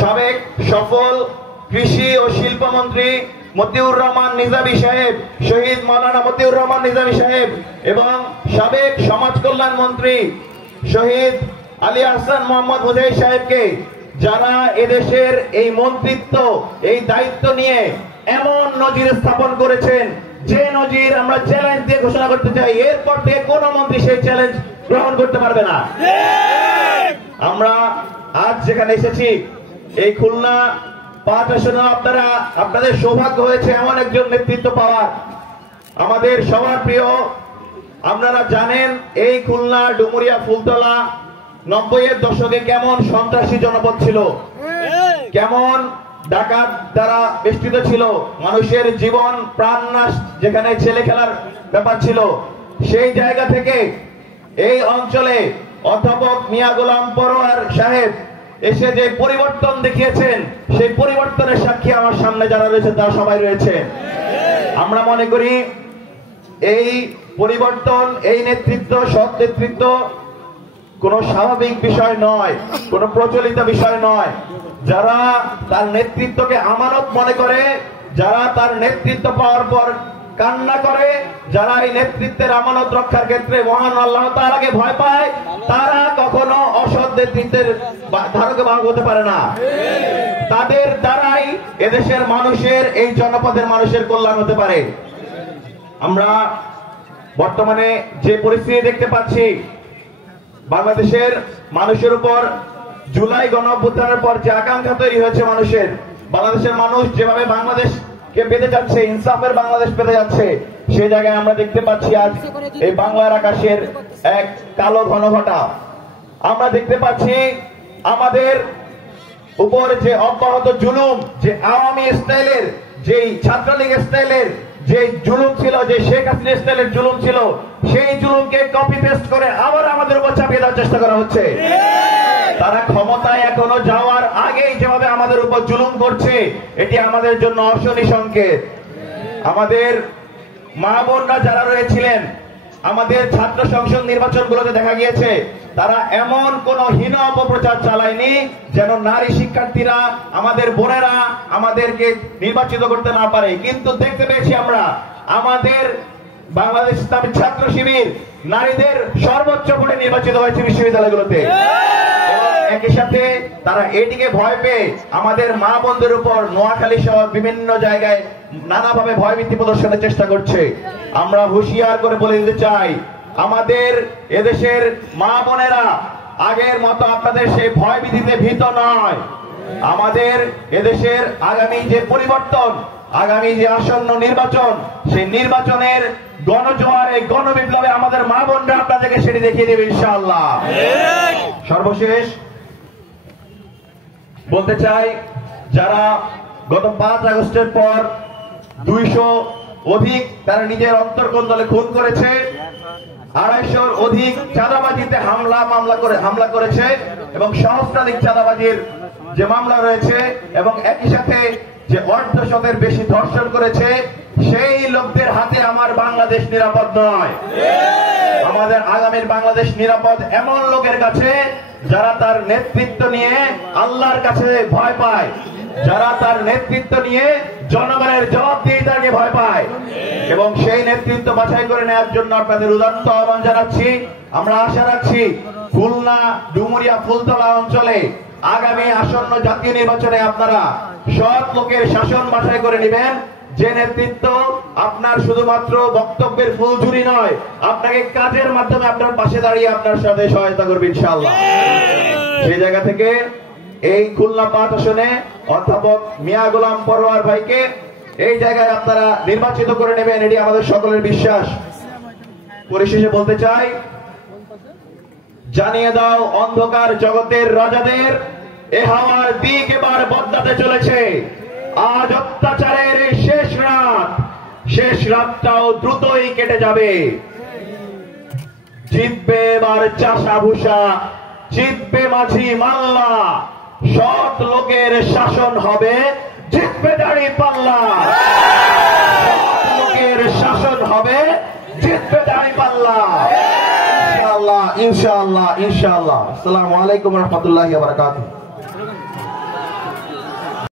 সাবেক সফল কৃষি ও শিল্পমন্ত্রী মতিউর রহমান নিজামী সাহেব, শহীদ মাওলানা মতিউর রহমান নিজামী সাহেব এবং সাবেক সমাজ কল্যাণ মন্ত্রী শহীদ আলী আহসান মোহাম্মদ মুজাহিদ সাহেবকে, যারা এদেশের এই মন্ত্রিত্ব, এই দায়িত্ব নিয়ে এমন নজির স্থাপন করেছেন, যে নজির আমরা চ্যালেঞ্জ দিয়ে ঘোষণা করতে চাই, এরপর থেকে কোন মন্ত্রী সেই চ্যালেঞ্জ গ্রহণ করতে পারবে না। আমরা আজ যেখানে এসেছি, এই খুলনা 5 আসনে আপনাদের সৌভাগ্য হয়েছে এমন একজন নেতৃত্ব পাওয়ার। আমাদের সবার প্রিয়, আপনারা জানেন এই খুলনা ডুমুরিয়া ফুলতলা 90-এর দশকে কেমন সন্ত্রাসী জনপদ ছিল, কেমন ডাকাত দ্বারা বেষ্টিত ছিল, মানুষের জীবন প্রাণ নাশ, যেখানে ছেলে খেলার ব্যাপার ছিল। সেই জায়গা থেকে এই অঞ্চলে অধ্যাপক মিয়া গোলাম পরোয়ার সাহেব এসে যে পরিবর্তন দেখিয়েছেন, সেই পরিবর্তনের সাক্ষী আমার সামনে যারা রয়েছে তারা সবাই রয়েছে। আমরা মনে করি এই পরিবর্তন, এই নেতৃত্ব, সৎ নেতৃত্ব কোন স্বাভাবিক বিষয় নয়, কোন প্রচলিত বিষয় নয়। যারা তার নেতৃত্বকে আমানত মনে করে, যারা তার নেতৃত্ব পাওয়ার পর কান্না করে, যারা এই নেতৃত্বের আমানত রক্ষার ক্ষেত্রে মহান আল্লাহ তাআলাকে ভয় পায়, তারা কখনো অসৎ নেতৃত্বের ধারকে বাহক হতে পারে না। তাদের দ্বারাই এদেশের মানুষের, এই জনপদের মানুষের কল্যাণ হতে পারে। আমরা বর্তমানে যে পরিস্থিতি দেখতে পাচ্ছি, বাংলাদেশের মানুষের উপর জুলাই গণঅভ্যুত্থানের পর যে আকাঙ্ক্ষা তৈরি হয়েছে মানুষের, বাংলাদেশের মানুষ যেভাবে বাংলাদেশকে পেতে যাচ্ছে, ইনসাফের বাংলাদেশ পেতে যাচ্ছে, সেই জায়গায় আমরা দেখতে পাচ্ছি আজ এই বাংলার আকাশের এক কালো ঘনঘটা। আমরা দেখতে পাচ্ছি আমাদের উপর যে অব্যাহত জুলুম, যে আওয়ামী স্টাইলের, যেই ছাত্রলীগ স্টাইলের যে জুলুম ছিল, যে শেখ হাসিনা স্টাইলের জুলুম ছিল, সেই জুলুমকে কপি পেস্ট করে আবার আমাদের উপর চাপিয়ে দেওয়ার চেষ্টা করা হচ্ছে। তারা ক্ষমতায় এখনো যাওয়ার আগেই যেভাবে আমাদের উপর জুলুম করছে, এটি আমাদের জন্য অশনি সংকেত। আমাদের মা বোনরা যারা রয়েছিলেন, আমাদের ছাত্র সংসদ নির্বাচনগুলোতে দেখা গিয়েছে তারা এমন কোন হীন অপপ্রচার চালায়নি যেন নারী শিক্ষার্থীরা, আমাদের বোনেরা আমাদেরকে নির্বাচিত করতে না পারে। কিন্তু দেখতে পেয়েছি আমরা আমাদের বাংলাদেশ ইসলামী ছাত্র শিবির নারীদের সর্বোচ্চ ভোটে নির্বাচিত হয়েছে বিশ্ববিদ্যালয়গুলোতে। একই সাথে তারা এটিকে ভয় পেয়ে আমাদের মা বোনদের উপর নোয়াখালী সহ বিভিন্ন জায়গায় নানাভাবে ভয়ভীতি প্রদর্শনের চেষ্টা করছে। আমরা হুঁশিয়ার করে বলে দিতে চাই, আমাদের এদেশের মা বোনেরা আগের মতো আপনাদের সেই ভয়ভীতিতে ভীত নয়। আমাদের এদেশের আগামী যে পরিবর্তন, আগামী যে আসন্ন নির্বাচন, সেই নির্বাচনের গণজোয়ারে, গণবিপ্লবে আমাদের মা বোনরা আপনাদেরকে সেটি দেখিয়ে দেবে ইনশাআল্লাহ। সর্বশেষ বলতে চাই, যারা গত 5 আগস্টের পর 200 অধিক তারা নিজের অন্তর্কন্দলে খুন করেছে, 250-র অধিক চাঁদাবাজিতে হামলা করেছে এবং সহস্রাধিক চাঁদাবাজির যে মামলা রয়েছে, এবং একই সাথে যে অর্ধশতের বেশি ধর্ষণ করেছে, সেই লোকদের হাতে আমার বাংলাদেশ নিরাপদ নয়। আমাদের আগামীর বাংলাদেশ নিরাপদ এমন লোকের কাছে যারা তার নেতৃত্ব নিয়ে আল্লাহর কাছে ভয় পায়, যারা তার নেতৃত্ব নিয়ে জনগণের জবাবদিহিতা নিয়ে ভয় পায়, এবং সেই নেতৃত্ব বাছাই করে নেওয়ার জন্য আপনাদের উদাত্ত আহ্বান জানাচ্ছি। আমরা আশা রাখছি খুলনা ডুমুরিয়া ফুলতলা অঞ্চলে আগামী আসন্ন জাতীয় নির্বাচনে আপনারা সৎ লোকের শাসন বাছাই করে নেবেন, যে নেতৃত্ব আপনার শুধুমাত্র বক্তব্যের ফুলঝুরি নয়, আপনাকে কাজের মাধ্যমে আপনার পাশে দাঁড়িয়ে আপনার সাথে সহায়তা করবে ইনশাআল্লাহ। সেই জায়গা থেকে এই খুলনা 5 আসনে অধ্যাপক মিয়া গোলাম পরোয়ার ভাইকে এই জায়গায় আপনারা নির্বাচিত করে নেবেন, এটি আমাদের সকলের বিশ্বাস। পরিশেষে বলতে চাই, জানিয়ে দাও অন্ধকার জগতের রাজাদের, এ হাওয়ার দিক এবার বদলাতে চলেছে। আজ অত্যাচারের এই শেষ রাতটাও দ্রুতই কেটে যাবে। জিতবে এবার চাষা ভুষা, জিতবে মাঝি মাল্লা, সৎ লোকের শাসন হবে, জিতবে দাড়ি পাল্লা। সৎ লোকের শাসন হবে, জিতবে দাড়ি পাল্লা। ইনশাআল্লাহ ইনশাআল্লাহ ইনশাআল্লাহ। আসসালামু আলাইকুম ওয়া রাহমাতুল্লাহি ওয়া বারাকাতুহু।